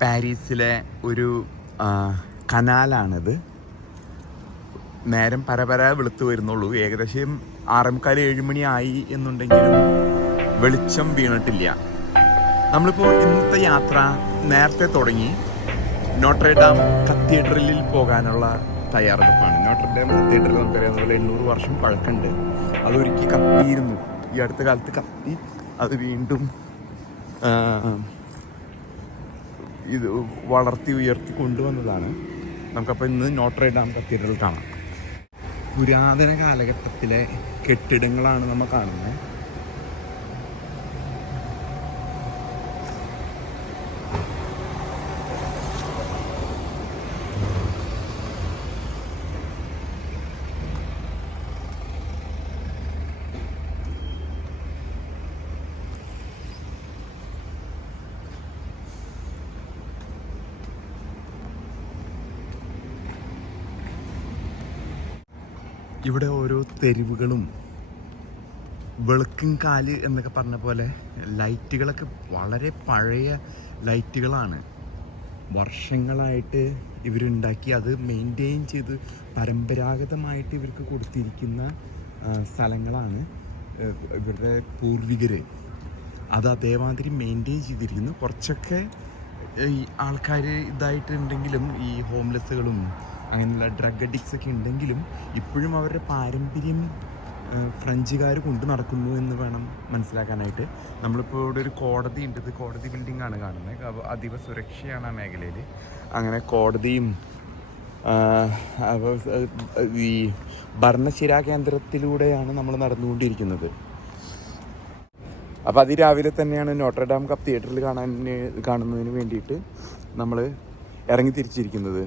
പാരീസിലെ ഒരു കനാലാണിത്. നേരം പരപര വെളുത്തു വരുന്നുള്ളൂ. ഏകദേശം ആറേമുക്കാൽ ഏഴ് മണി ആയി എന്നുണ്ടെങ്കിലും വെളിച്ചം വീണിട്ടില്ല. നമ്മളിപ്പോൾ ഇന്നത്തെ യാത്ര നേരത്തെ തുടങ്ങി. നോട്രഡാം കത്തീഡ്രലിൽ പോകാനുള്ള തയ്യാറെടുപ്പാണ്. നോട്രഡാം കത്തീഡ്രൽ നമുക്കറിയാവുന്ന പോലെ എണ്ണൂറ് വർഷം പഴക്കമുണ്ട്. അതൊരുക്കി കത്തിയിരുന്നു. ഈ അടുത്ത കാലത്ത് കത്തി അത് വീണ്ടും ഇത് വളർത്തി ഉയർത്തി കൊണ്ടുവന്നതാണ്. നമുക്കപ്പോൾ ഇന്ന് നോട്രഡാം കത്തീഡ്രൽ കാണാം. പുരാതന കാലഘട്ടത്തിലെ കെട്ടിടങ്ങളാണ് നമ്മൾ കാണുന്നത് ഇവിടെ ഓരോ തെരുവുകളും വെളുക്കും കാൽ എന്നൊക്കെ പറഞ്ഞ പോലെ ലൈറ്റുകളൊക്കെ വളരെ പഴയ ലൈറ്റുകളാണ്. വർഷങ്ങളായിട്ട് ഇവരുണ്ടാക്കി അത് മെയിന്റെയിൻ ചെയ്ത് പരമ്പരാഗതമായിട്ട് ഇവർക്ക് കൊടുത്തിരിക്കുന്ന സ്ഥലങ്ങളാണ് ഇവരുടെ പൂർവികർ അത് അതേമാതിരി മെയിന്റെയിൻ ചെയ്തിരിക്കുന്നു. കുറച്ചൊക്കെ ഈ ആൾക്കാർ ഇതായിട്ടുണ്ടെങ്കിലും ഈ ഹോംലെസ്സുകളും അങ്ങനെയുള്ള ഡ്രഗ് അഡിക്സ് ഒക്കെ ഉണ്ടെങ്കിലും ഇപ്പോഴും അവരുടെ പാരമ്പര്യം ഫ്രഞ്ചുകാർ കൊണ്ടു നടക്കുന്നു എന്ന് വേണം മനസ്സിലാക്കാനായിട്ട്. നമ്മളിപ്പോൾ ഇവിടെ ഒരു കോടതി ഉണ്ട്. ഇത് കോടതി ബിൽഡിംഗ് ആണ് കാണുന്നത് അപ്പോൾ അതീവ സുരക്ഷയാണ് ആ മേഖലയിൽ അങ്ങനെ കോടതിയും ഈ ഭരണശിരാ കേന്ദ്രത്തിലൂടെയാണ് നമ്മൾ നടന്നുകൊണ്ടിരിക്കുന്നത്. അപ്പോൾ അതിരാവിലെ തന്നെയാണ് നോട്ടർഡാം കപ്പ് തിയേറ്ററിൽ കാണാൻ കാണുന്നതിന് വേണ്ടിയിട്ട് നമ്മൾ ഇറങ്ങി തിരിച്ചിരിക്കുന്നത്.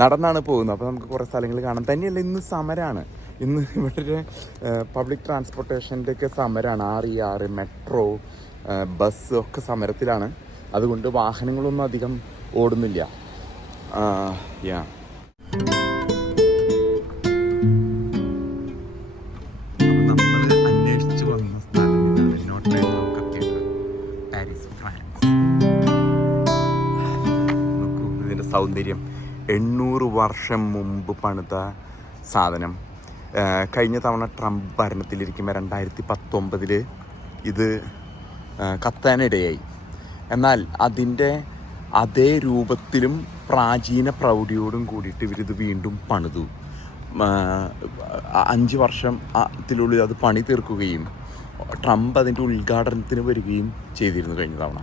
നടന്നാണ് പോകുന്നത്. അപ്പോൾ നമുക്ക് കുറേ സ്ഥലങ്ങൾ കാണാം. തന്നെയല്ല ഇന്ന് സമരമാണ് ഇന്ന് ഇവിടെ പബ്ലിക് ട്രാൻസ്പോർട്ടേഷന്റെ ഒക്കെ സമരമാണ് R E R metro bus ഒക്കെ സമരത്തിലാണ്. അതുകൊണ്ട് വാഹനങ്ങളൊന്നും അധികം ഓടുന്നില്ല. യാ സൗന്ദര്യം. എണ്ണൂറ് വർഷം മുമ്പ് പണിത സാധനം. കഴിഞ്ഞ തവണ ട്രംപ് ഭരണത്തിലിരിക്കുമ്പോൾ രണ്ടായിരത്തി പത്തൊമ്പതിൽ ഇത് കത്താനിടയായി. എന്നാൽ അതിന്റെ അതേ രൂപത്തിലും പ്രാചീന പ്രൗഢിയോടും കൂടിയിട്ട് ഇവരിത് വീണ്ടും പണിതു. അഞ്ച് വർഷം അതിലുള്ളിൽ അത് പണി തീർക്കുകയും ട്രംപ് അതിന്റെ ഉദ്ഘാടനത്തിന് വരികയും ചെയ്തിരുന്നു കഴിഞ്ഞ തവണ.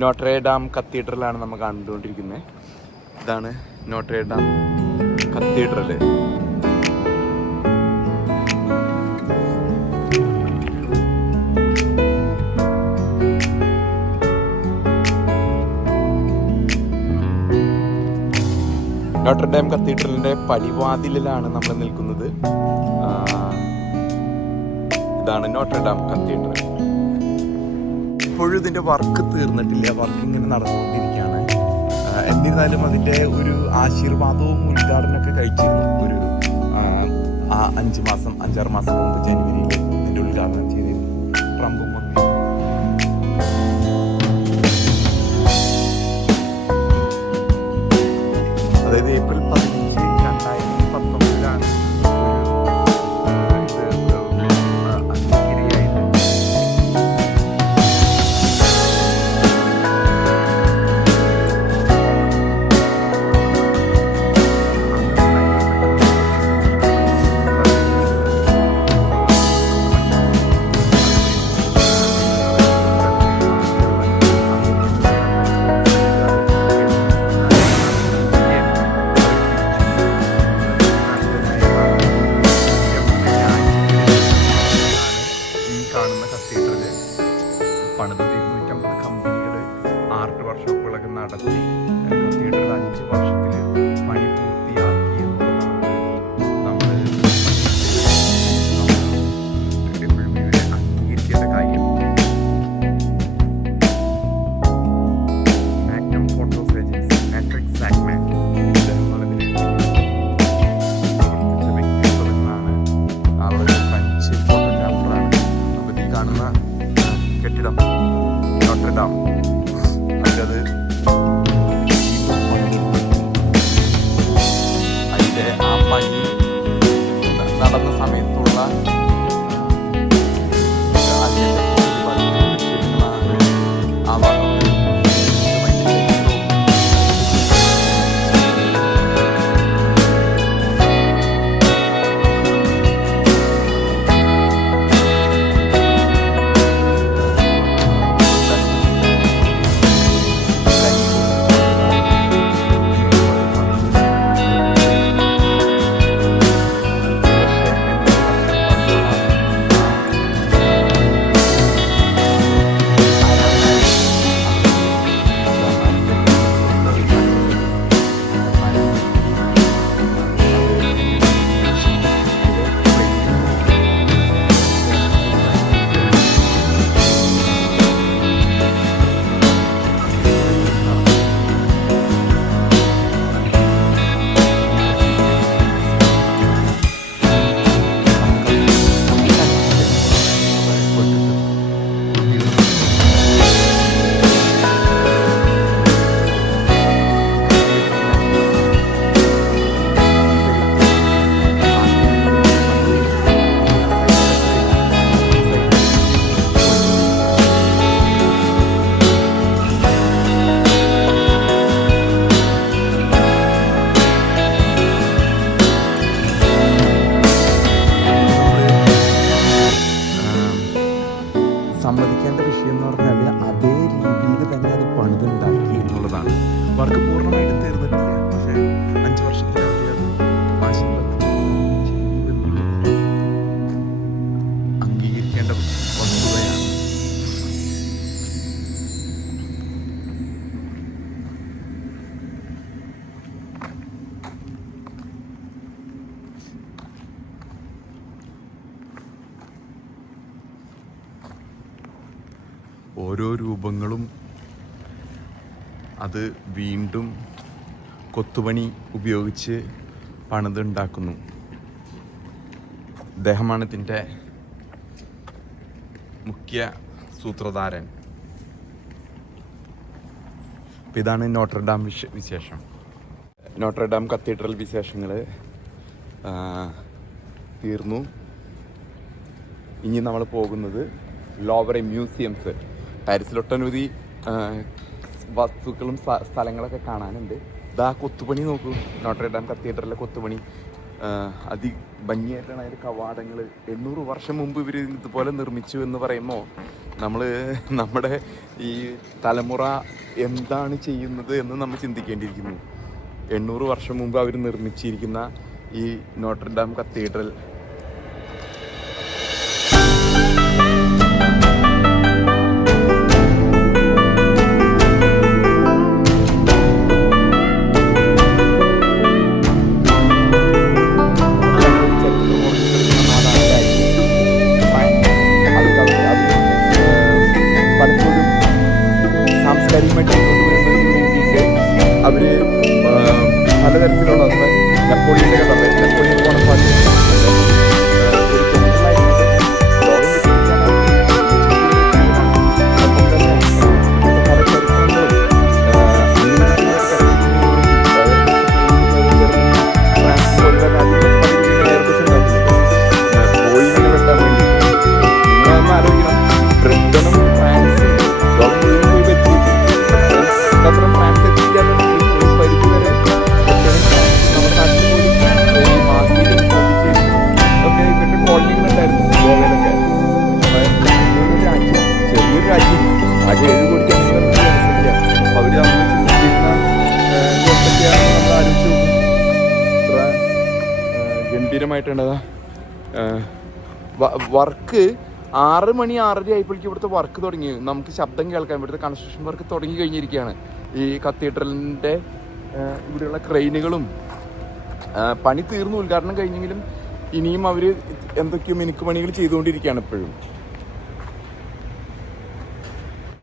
നോട്രേ ഡാം കത്തീഡ്രലാണ് നമ്മൾ കണ്ടുകൊണ്ടിരിക്കുന്നത് ഇതാണ് Notre Dame Dame cathedral Notre Dame കത്തീഡ്രലിന്റെ പടിവാതിലിലാണ് നമ്മൾ നിൽക്കുന്നത്. ഇതാണ് നോട്ടർ ഡാം കത്തീഡ്രൽ ഇപ്പോഴും ഇതിന്റെ വർക്ക് തീർന്നിട്ടില്ല. വർക്ക് ഇങ്ങനെ നടന്നുകൊണ്ടിരിക്കുകയാണ്. എന്നിരുന്നാലും അതിന്റെ ഒരു ആശീർവാദവും ഉദ്ഘാടനമൊക്കെ കഴിച്ചിരുന്നു ഒരു ആ, അഞ്ച് മാസം അഞ്ചാറ് മാസം മുമ്പ് ജനുവരിയിൽ ഇതിന്റെ ഉദ്ഘാടനം ചെയ്തിരുന്നു. ട്രംപും നടത്തി കത്തീഡ്രൽ അഞ്ച് വർഷത്തിൽ 怎么了。സമ്മതിക്കേണ്ട വിഷയം എന്ന് പറഞ്ഞാൽ അതേ രീതിയിൽ തന്നെ അത് പണിതുണ്ടാക്കി എന്നുള്ളതാണ്. അവർക്ക് പൂർണമായിട്ടും തീർന്നിട്ടില്ല ഓരോ രൂപങ്ങളും അത് വീണ്ടും കൊത്തുപണി ഉപയോഗിച്ച് പണിതുണ്ടാക്കുന്നു. അദ്ദേഹമാണ് ഇതിന്റെ മുഖ്യ സൂത്രധാരൻ. ഇതാണ് നോട്ടർഡാം വിശ വിശേഷം. നോട്ടർഡാം കത്തീഡ്രൽ വിശേഷങ്ങൾ തീർന്നു. ഇനി നമ്മൾ പോകുന്നത് ലോവറെ മ്യൂസിയംസ്. പാരീസിൽ വസ്തുക്കളും സ്ഥ- സ്ഥലങ്ങളൊക്കെ കാണാനുണ്ട്. ഇതാ കൊത്തുപണി നോക്കൂ. നോട്ടർഡാം കത്തീഡ്രലിലെ കൊത്തുപണി. അതി ഭംഗിയായിട്ടാണ് അതിന്റെ കവാടങ്ങൾ എണ്ണൂറ് വർഷം മുമ്പ് ഇവർ ഇതുപോലെ നിർമ്മിച്ചു എന്ന് പറയുമ്പോൾ നമ്മൾ നമ്മുടെ ഈ തലമുറ എന്താണ് ചെയ്യുന്നത് എന്ന് നമ്മൾ ചിന്തിക്കേണ്ടിയിരിക്കുന്നു. എണ്ണൂറ് വർഷം മുമ്പ് അവർ നിർമ്മിച്ചിരിക്കുന്ന ഈ നോട്ടർഡാം കത്തീഡ്രൽ കൊണ്ടുവരുന്നതിന് അവർ പലതരത്തിലുള്ള നമ്മുടെ നെപ്പോളിയന്റെ കഥ വർക്ക് ആറ് മണി ആറര ആയപ്പോഴേക്കും ഇവിടുത്തെ വർക്ക് തുടങ്ങി. നമുക്ക് ശബ്ദം കേൾക്കാൻ ഇവിടുത്തെ കൺസ്ട്രക്ഷൻ വർക്ക് തുടങ്ങി കഴിഞ്ഞിരിക്കുകയാണ്. ഈ കത്തീഡ്രലിന്റെ ഇവിടെയുള്ള ക്രെയിനുകളും പണി തീർന്നു. ഉദ്ഘാടനം കഴിഞ്ഞെങ്കിലും ഇനിയും അവർ എന്തൊക്കെയോ മിനുക്ക് പണികൾ ചെയ്തുകൊണ്ടിരിക്കുകയാണ് ഇപ്പോഴും.